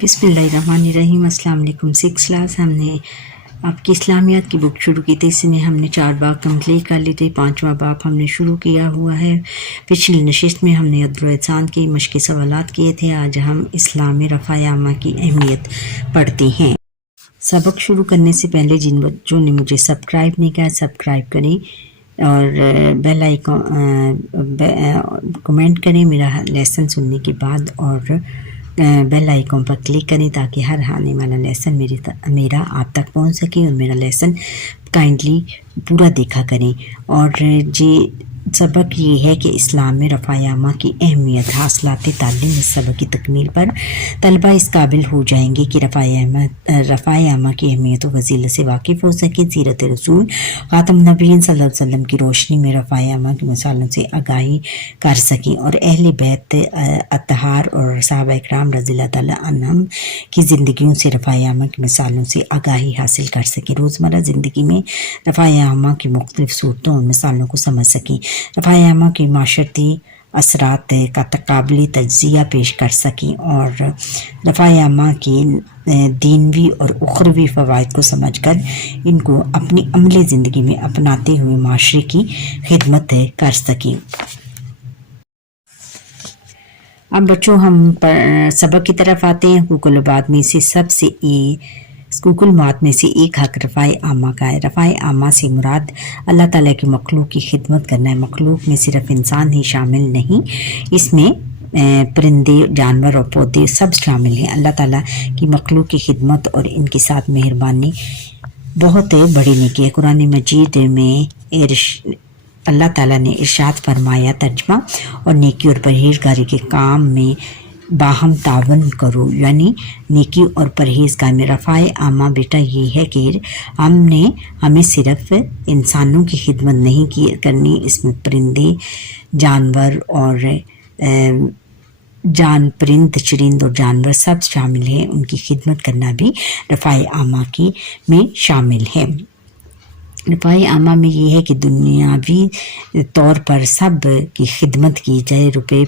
बिस्मिल्लाहिर्रहमानिर्रहीम। अस्सलाम वालेकुम। 6 क्लास हमने आपकी इस्लामियात की बुक शुरू की थी। इसमें हमने 4 बाब कंप्लीट कर ली थी। 5वां बाब हमने शुरू किया हुआ है। पिछली नशिस्त में हमने अदल एहसान की मश्क़ी सवालात किए थे। आज हम इस्लाम में रफ़ा आमा की अहमियत पढ़ते हैं। सबक शुरू करने से पहले जिन बच्चों ने मुझे सब्सक्राइब नहीं किया सब्सक्राइब करें और बेल आइकॉन कमेंट करें मेरा लेसन सुनने के बाद और बेल आइकॉन पर क्लिक करें ताकि हर आने वाला लेसन मेरा आप तक पहुंच सके और मेरा लेसन काइंडली पूरा देखा करें। और जी सबक ये है कि इस्लाम में रफ़ा आमा की अहमियत। हासिलात तालीम इस सबक की तकमील पर तलबा इस काबिल हो जाएंगे कि रफ़ा आमा की अहमियत व फजीलत से वाकिफ़ हो सके। सीरत रसूल ख़ातम नबीयीन सल्लल्लाहु अलैहि वसल्लम की रोशनी में रफ़ा आमा की मिसालों से आगाही कर सकें और अहले बैत अत्तहार और सहाबा इकराम रज़ियल्लाहु तआला अन्हुम की ज़िंदगियों से रफ़ा आमा की मिसालों से आगाही हासिल कर सकें। रोज़मर्रा ज़िंदगी में रफ़ा आमा की मुख्तलिफ़ सूरतों और मिसालों को समझ सकें। रफ़ा आमा की माशरती असरात का तकाबली तज्ज़िया पेश कर सकें और रफ़ा आमा की दीनवी और उखरवी फ़वाइद को समझकर इनको अपनी अमली ज़िंदगी में अपनाते हुए माशरे की खिदमत कर सकें। अब बच्चों हम सबक की तरफ आते हैं। हुकूकुल में से एक हक रफ़ा आमा का है। रफ़ा आमा से मुराद अल्लाह ताला की मखलूक की खिदमत करना है। मखलूक में सिर्फ इंसान ही शामिल नहीं, इसमें परिंदे जानवर और पौधे सब शामिल हैं। अल्लाह ताला की मखलूक की खिदमत और इनके साथ मेहरबानी बहुत बड़ी नेकी है। कुरान मजीद में अल्लाह ताला ने इरशाद फरमाया तर्जमा और नेकी और परहेज़गारी के काम में बाहम तावन करो, यानी नेकी और परहेज़गारी में। रफ़ा आमा बेटा ये है कि हमें सिर्फ इंसानों की खिदमत नहीं करनी, इसमें परिंदे जानवर और परिंद चरिंद और जानवर सब शामिल हैं। उनकी खिदमत करना भी रफ़ा आमा में शामिल है। रफ़ा आमा में ये है कि दुनियावी तौर पर सब की खिदमत की जाए, रुपए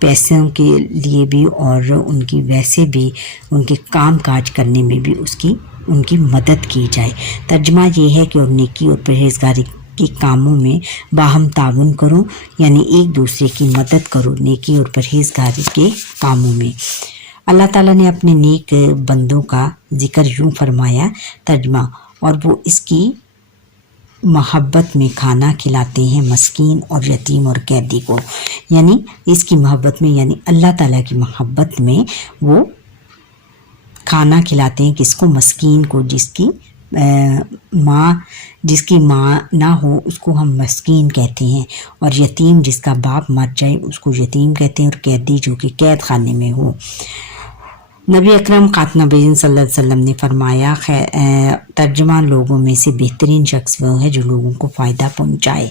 पैसों के लिए भी और उनकी वैसे भी उनके काम काज करने में भी उनकी मदद की जाए। तर्जमा ये है कि और नेकी और परहेज़गारी के कामों में बाहम ताउन करो, यानी एक दूसरे की मदद करो नेकी और परहेज़गारी के कामों में। अल्लाह ताला ने अपने नेक बंदों का जिक्र यूँ फरमाया तर्जमा और वो इसकी मोहब्बत में खाना खिलाते हैं मस्कीन और यतीम और कैदी को, यानी इसकी मोहब्बत में यानी अल्लाह ताला की मोहब्बत में वो खाना खिलाते हैं किसको? मस्कीन को, जिसकी माँ ना हो उसको हम मस्कीन कहते हैं, और यतीम जिसका बाप मर जाए उसको यतीम कहते हैं, और कैदी जो कि कैद खाने में हो। नबी अकरम ख़ातम नबीयीन सल्लल्लाहु अलैहि वसल्लम ने फरमाया तर्जुमा लोगों में से बेहतरीन शख्स वो है जो लोगों को फ़ायदा पहुँचाए,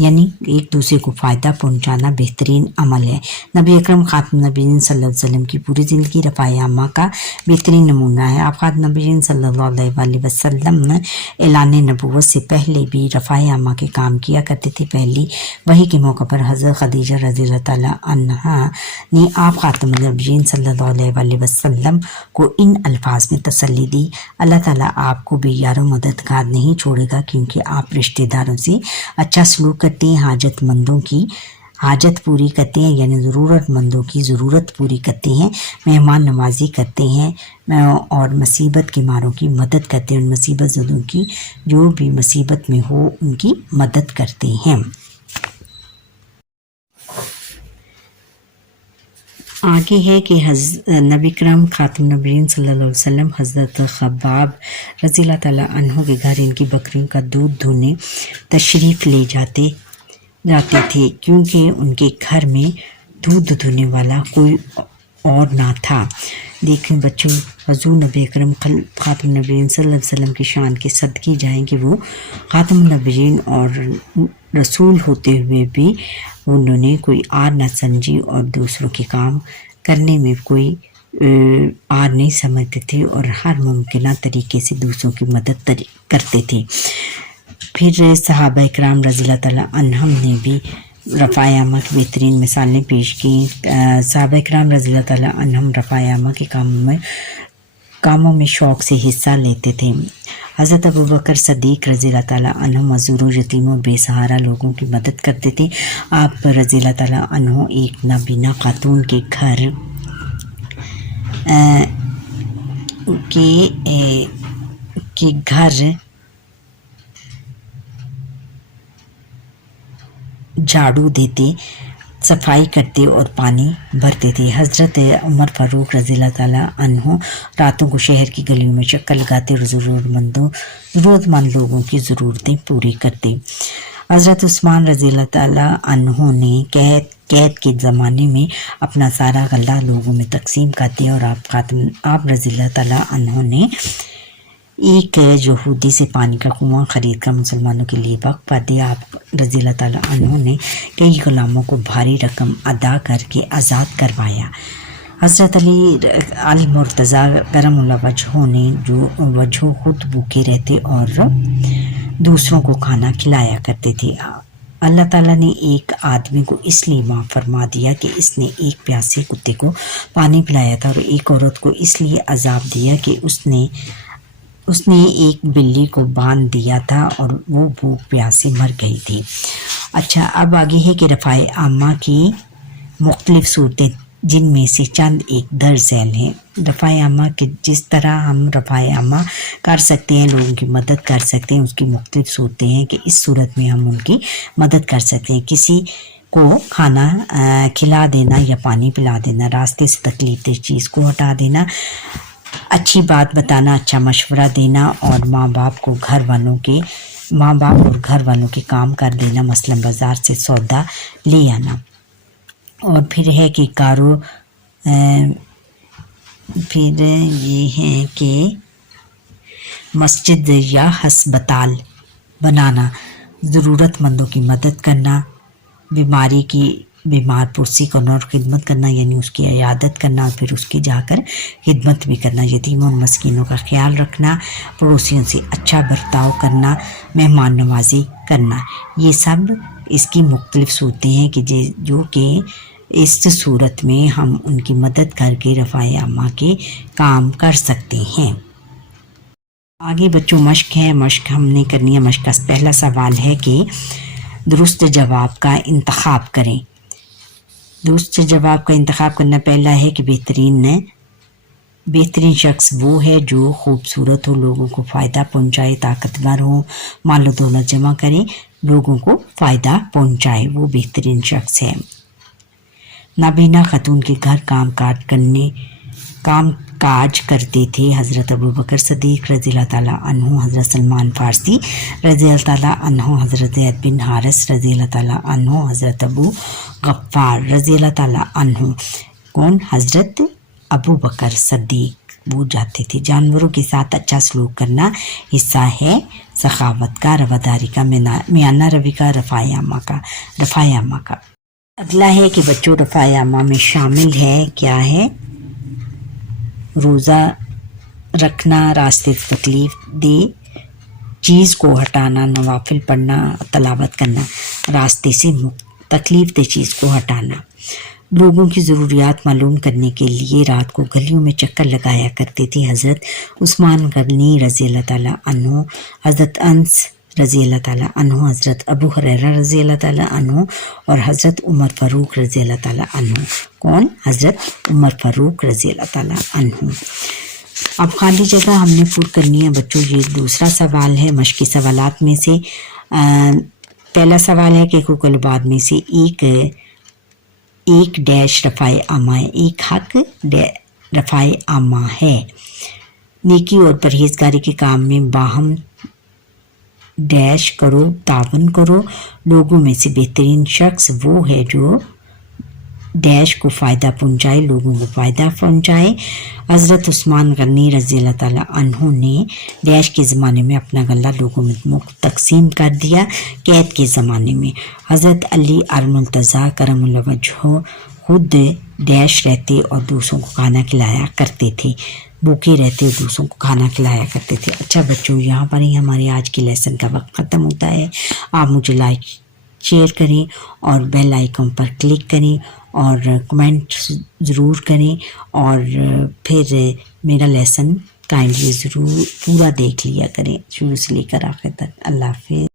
यानी एक दूसरे को फ़ायदा पहुँचाना बेहतरीन अमल है। नबी अकरम ख़ातम नबीयीन सल्लल्लाहु अलैहि वसल्लम की पूरी ज़िंदगी रफ़ा आमा का बेहतरीन नमूना है। आप ख़ातम नबीयीन सल्लल्लाहु अलैहि वसल्लम ऐलान नबूवत से पहले भी रफ़ा आमा के काम किया करते थे। पहली वही के मौके पर हज़रत खदीजा रज़ियल्लाहु तआला अन्हा ने आप ख़ातम नबीयीन सल्लल्लाहु अलैहि वसल्लम को इन अल्फाज में तसल्ली दी, अल्लाह ताला आपको भी यारो मददगार नहीं छोड़ेगा, क्योंकि आप रिश्तेदारों से अच्छा सलूक करते हैं, हाजतमंदों की हाजत पूरी करते हैं, यानी ज़रूरतमंदों की ज़रूरत पूरी करते हैं, मेहमान नवाजी करते हैं और मुसीबत के मारों की मदद करते हैं, उन मुसीबत ज़दों की जो भी मुसीबत में हो उनकी मदद करते हैं। आगे है कि नबी करम ख़ातम नबीयीन सल्लल्लाहु अलैहि वसल्लम हज़रत ख़ब्बाब रज़ियल्लाहु तआला अन्हु के घर इनकी बकरियों का दूध धोने तशरीफ़ ले जाते थे, क्योंकि उनके घर में दूध धोने वाला कोई और ना था। देखें बच्चों, हज़ूर नबी अकरम ख़ातम नबीयीन सल्लल्लाहु अलैहि वसल्लम की शान के सदक़े जाएँ कि वो ख़ातम नबीयीन और रसूल होते हुए भी उन्होंने कोई आर न समझी और दूसरों के काम करने में कोई आर नहीं समझते थे और हर मुमकिन तरीके से दूसरों की मदद करते थे। फिर सहाबा इकराम रज़ियल्लाहु तआला अन्हुम ने भी रफ़ा आमा की बेहतरीन मिसालें पेश की। सहाबा किराम रज़ी अल्लाह ताला अन्हुम रफ़ा आमा के कामों में शौक़ से हिस्सा लेते थे। हज़रत अबू बकर सदीक़ रज़ी अल्लाह ताला अन्हु मज़दूरों, यतीमों, बेसहारा लोगों की मदद करते थे। आप रज़ी अल्लाह ताला अन्हु एक नाबीना खातून के घर झाड़ू देते, सफाई करते और पानी भरते थे। हज़रत उमर फ़ारूक रज़ी अल्लाह ताला अन्हु रातों को शहर की गलियों में चक्कर लगाते और ज़रूरतमंद लोगों की ज़रूरतें पूरी करते। हज़रत उस्मान रज़ी अल्लाह ताला अन्हु ने कैद के ज़माने में अपना सारा गल्ला लोगों में तकसीम कर दिया और आप रज़ी अल्लाह ताला अन्हु ने एक यहूदी से पानी का कुआं ख़रीद कर मुसलमानों के लिए वक़्फ़ कर दिया। आप रज़ी अल्लाह ताला अन्हु ने कई ग़ुलामों को भारी रकम अदा करके आज़ाद करवाया। हज़रत अली अल मुर्तज़ा करमुल्लाह वजहू ने जो खुद भूखे रहते और दूसरों को खाना खिलाया करते थे। अल्लाह ताला ने एक आदमी को इसलिए माफ़ फरमा दिया कि इसने एक प्यासे कुत्ते को पानी पिलाया था और एक औरत को इसलिए अज़ाब दिया कि उसने एक बिल्ली को बांध दिया था और वो भूख प्यास से मर गई थी। अच्छा, अब आगे है कि रफ़ाए आमा की मुख्तलिफ़ सूरतें, जिनमें से चंद एक दर्ज झैल हैं। रफ़ाए आमा के जिस तरह हम रफ़ाए आमा कर सकते हैं, लोगों की मदद कर सकते हैं, उसकी मुख्तलिफ़ सूरतें हैं कि इस सूरत में हम उनकी मदद कर सकते हैं। किसी को खाना खिला देना या पानी पिला देना, रास्ते से तकलीफ दे चीज़ को हटा देना, अच्छी बात बताना, अच्छा मशवरा देना और माँ बाप और घर वालों के काम कर देना, मसलन बाज़ार से सौदा ले आना। और फिर है कि फिर ये है कि मस्जिद या हस्पताल बनाना, ज़रूरतमंदों की मदद करना, बीमार पुरसी करना और ख़िदमत करना, यानी उसकी इयादत करना और फिर उसकी जाकर खिदमत भी करना, यतीमों और मस्कीनों का ख्याल रखना, पड़ोसियों से अच्छा बर्ताव करना, मेहमान नवाजी करना। ये सब इसकी मुख्तलिफ़ सूरतें हैं कि जो कि इस सूरत में हम उनकी मदद करके रफ़ाए आमा के काम कर सकते हैं। आगे बच्चों मश्क है, मश्क हमने करनी है। मश्क का पहला सवाल है कि दुरुस्त जवाब का इंतखाब करें। दुरुस्त जवाब का इंतखाब करना पहला है कि बेहतरीन शख्स वो है जो खूबसूरत हो, लोगों को फ़ायदा पहुंचाए, ताकतवर हो, माल दौलत जमा करे, लोगों को फ़ायदा पहुंचाए, वो बेहतरीन शख्स है। नाबीना खातून के घर काम काज करते थे हज़रत अबू बकर सदीक़ रज़ी अल्लाह ताला अन्हु, हज़रत सलमान फ़ारसी रज़ी अल्लाह ताला अन्हु, हज़रत ज़ैद बिन हारिस रज़ी अल्लाह ताला अन्हु, हज़रत अबू गफ़्फ़ार रज़ी अल्लाह ताला अन्हु। कौन? हज़रत अबू बकर सदीक़। वो जाते थे। जानवरों के साथ अच्छा सलूक करना हिस्सा है सखावत का, रवादारी का, मियाना रवि का, रफ़ाए आमा का। अगला है कि बच्चों रफ़ाए आमा में शामिल है, क्या है? रोज़ा रखना, रास्ते से तकलीफ़ दे चीज़ को हटाना, नवाफिल पढ़ना, तलावत करना, रास्ते से तकलीफ़ दे चीज़ को हटाना। लोगों की ज़रूरियात मालूम करने के लिए रात को गलियों में चक्कर लगाया करते थे हज़रत उस्मान गनी रज़ी अल्लाह ताला अन्हु, हज़रत अनस रज़ी अल्लाह ताला अन्हु, हज़रत अबू हुरैरा रज़ी अल्लाह ताला अन्हु और हज़रत उमर फ़ारूक रज़ी अल्लाह ताला अन्हु। कौन? हज़रत उमर फ़ारूक रज़ी अल्लाह ताला अन्हु। अब खाली जगह हमने पुर करनी है बच्चों। ये दूसरा सवाल है मश्की सवालात में से। पहला सवाल है कि कुकलबाद में से एक डैश रफ़ाए आमा है, एक हक रफ़ाए आमा है। नेकी और परहेज़गारी के काम में बाहम डैश करो, तावन करो। लोगों में से बेहतरीन शख्स वो है जो डैश को फ़ायदा पहुँचाए, लोगों को फ़ायदा पहुँचाए। हज़रत उस्मान गनी रज़ी अल्लाह ताला अन्हु ने डैश के ज़माने में अपना गल्ला लोगों में मुफ्त तकसीम कर दिया, कैद के ज़माने में। हज़रत अली अल-मुर्तज़ा करमुल्लाह वजहू खुद डैश रहते और दूसरों को खाना खिलाया करते थे, भूखे रहते और दूसरों को खाना खिलाया करते थे। अच्छा बच्चों, यहाँ पर ही हमारे आज के लेसन का वक्त ख़त्म होता है। आप मुझे लाइक شیئر کریں اور بیل آئیکن پر کلک کریں اور کمنٹ ضرور کریں اور پھر میرا لیسن کائنڈلی ضرور پورا دیکھ لیا کریں شروع سے لے کر آخر تک. اللہ حافظ.